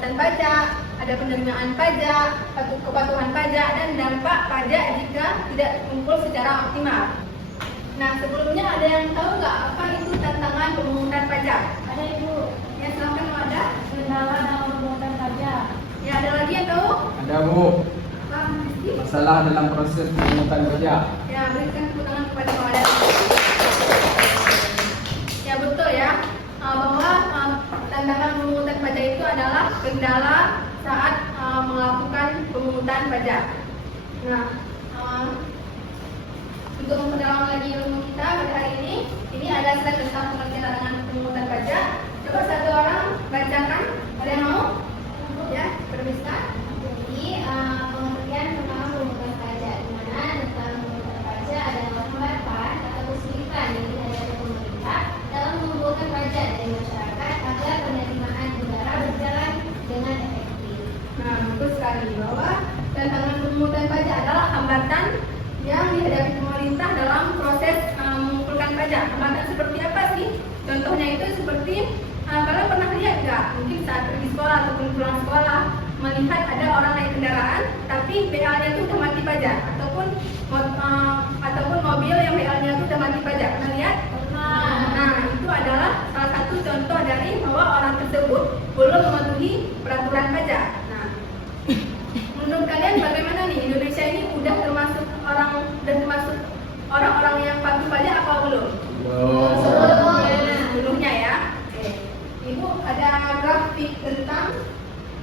pemungutan pajak, ada penerimaan pajak, kepatuhan pajak, dan dampak pajak jika tidak kumpul secara optimal. Nah, sebelumnya ada yang tahu nggak apa itu tantangan pemungutan pajak? Ada Ibu, Ya, silakan kalau ada. kendala dalam pemungutan pajak. Ya, ada lagi yang tahu? Ada Bu, Pak Rizky? masalah dalam proses pemungutan pajak. Ya, berikan tepuk tangan kepada Pak Wadah. Ya, betul ya, bahwa tantangan pemungutan pajak itu adalah kendala saat melakukan pemungutan pajak. Nah, untuk memperdalam lagi ilmu kita pada hari ini ada slide tentang pengertian tantangan pemungutan pajak. Coba satu orang bacakan, ada yang mau? Ya, permisikan. Jadi pengertian tentang pemungutan pajak, di mana tentang pemungutan pajak adalah hambatan atau kesulitan yang dihadapi pemerintah dalam mengumpulkan pajak dari masyarakat agar penerimaan negara berjalan dengan efektif. Nah, betul sekali bahwa tantangan pemungutan pajak adalah hambatan yang dihadapi pemerintah dalam proses mengumpulkan pajak. Hambatan seperti apa sih? Contohnya itu seperti kalian pernah lihat nggak? Mungkin saat pergi sekolah ataupun pulang sekolah melihat ada orang naik kendaraan tapi BL-nya itu udah mati pajak ataupun mobil yang BL-nya itu udah mati pajak. Pernah lihat? Nah, itu adalah salah satu contoh dari bahwa orang tersebut belum mematuhi peraturan pajak. Nah, menurut kalian bagaimana nih? Indonesia ini udah termasuk orang-orang yang patuh pajak apa belum? Sebelumnya ya. Oke. Ibu ada grafik tentang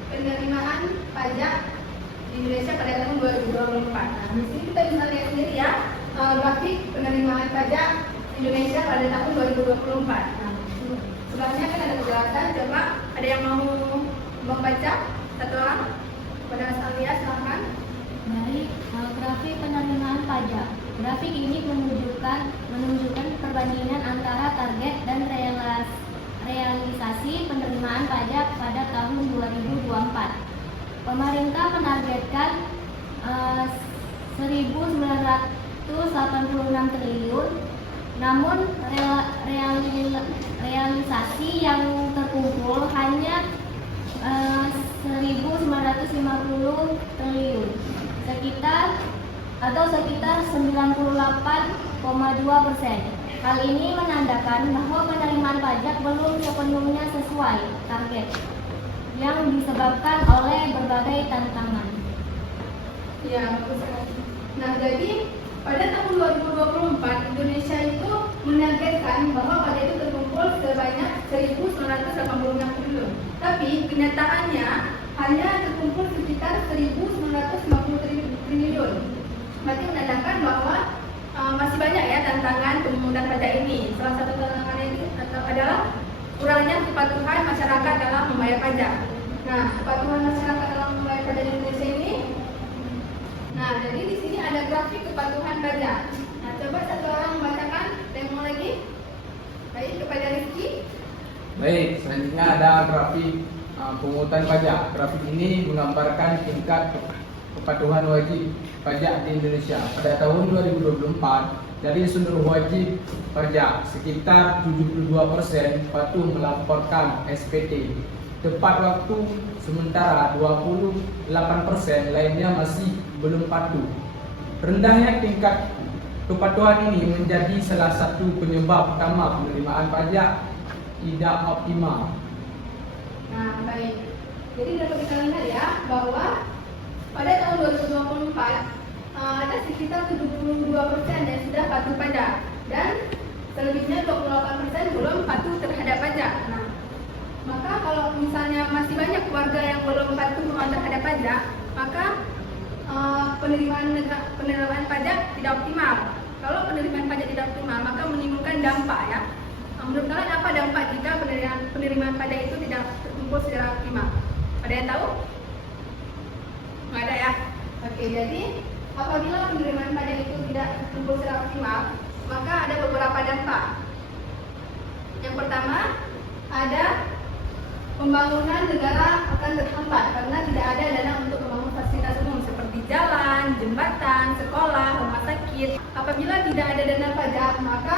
penerimaan pajak di Indonesia pada tahun 2024. Nah, di sini kita bisa lihat sendiri ya, grafik penerimaan pajak Indonesia pada tahun 2024. Nah, sebelumnya kan ada penjelasan. Coba ada yang mau membaca satu orang? Pada Alia, silakan. Dari grafik penerimaan pajak. Grafik ini menunjukkan perbandingan antara target dan realisasi penerimaan pajak pada tahun 2024. Pemerintah menargetkan 1.986 triliun, namun realisasi yang terkumpul hanya 1.950 triliun, sekitar 98,2%. Hal ini menandakan bahwa penerimaan pajak belum sepenuhnya sesuai target, yang disebabkan oleh berbagai tantangan. Ya, bagus sekali. Nah, jadi pada tahun 2024 Indonesia itu menargetkan bahwa pajak itu terkumpul sebanyak 1.986 triliun. Tapi kenyataannya hanya terkumpul sekitar 1.950 triliun. Berarti menandakan bahwa masih banyak ya tantangan pemungutan pajak ini. Salah satu tantangannya itu adalah kurangnya kepatuhan masyarakat dalam membayar pajak. Nah, kepatuhan masyarakat dalam membayar pajak di Indonesia ini. Nah, jadi di sini ada grafik kepatuhan pajak. Nah, coba satu orang membacakan. Demo lagi. Baik, kepada Rizky. Baik, selanjutnya ada grafik pemungutan pajak. Grafik ini menggambarkan tingkat kepatuhan wajib pajak di Indonesia. Pada tahun 2024, dari seluruh wajib pajak, sekitar 72% patuh melaporkan SPT tepat waktu, sementara 28% lainnya masih belum patuh. Rendahnya tingkat kepatuhan ini menjadi salah satu penyebab utama penerimaan pajak tidak optimal. Nah, baik. Jadi dapat kita lihat ya bahwa pada tahun 2024 ada sekitar 72% yang sudah patuh pajak dan selebihnya 28% belum patuh terhadap pajak. Nah, maka kalau misalnya masih banyak warga yang belum patuh terhadap pajak, maka penerimaan pajak tidak optimal. Kalau penerimaan pajak tidak optimal, maka menimbulkan dampak ya. Menurut kalian apa dampak jika penerimaan pajak itu tidak terkumpul secara optimal? Ada yang tahu? Nggak ada ya? Oke, jadi apabila penerimaan pajak itu tidak terkumpul secara optimal, maka ada beberapa dampak. Yang pertama, ada pembangunan negara akan terhambat karena tidak ada dana untuk membangun fasilitas umum seperti jalan, jembatan, sekolah, rumah sakit. Apabila tidak ada dana pajak, maka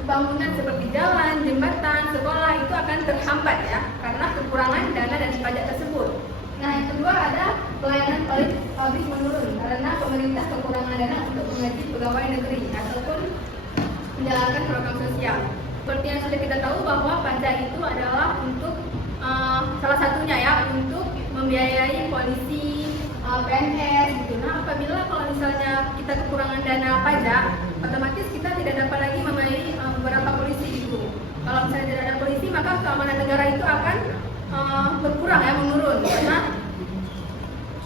pembangunan seperti jalan, jembatan, sekolah itu akan terhambat ya karena kekurangan dana dari pajak tersebut. Nah, yang kedua ada pelayanan publik menurun karena pemerintah kekurangan dana untuk menggaji pegawai negeri ataupun menjalankan program sosial. Seperti yang sudah kita tahu bahwa pajak itu adalah untuk salah satunya ya untuk membiayai polisi, PNS gitu. Nah, apabila kalau misalnya kita kekurangan dana pajak, otomatis kita tidak dapat lagi membiayai beberapa polisi gitu. Kalau misalnya tidak ada polisi, maka keamanan negara itu akan berkurang ya, menurun karena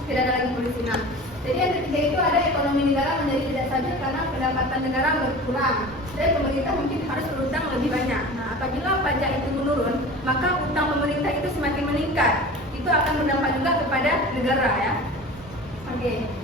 tidak ada lagi polisi. Nah, jadi yang ketiga itu ada ekonomi negara menjadi tidak stabil karena pendapatan negara berkurang. Dan pemerintah mungkin harus berutang lebih banyak. Nah, apabila pajak itu menurun, maka utang pemerintah itu semakin meningkat. Itu akan berdampak juga kepada negara ya. Oke.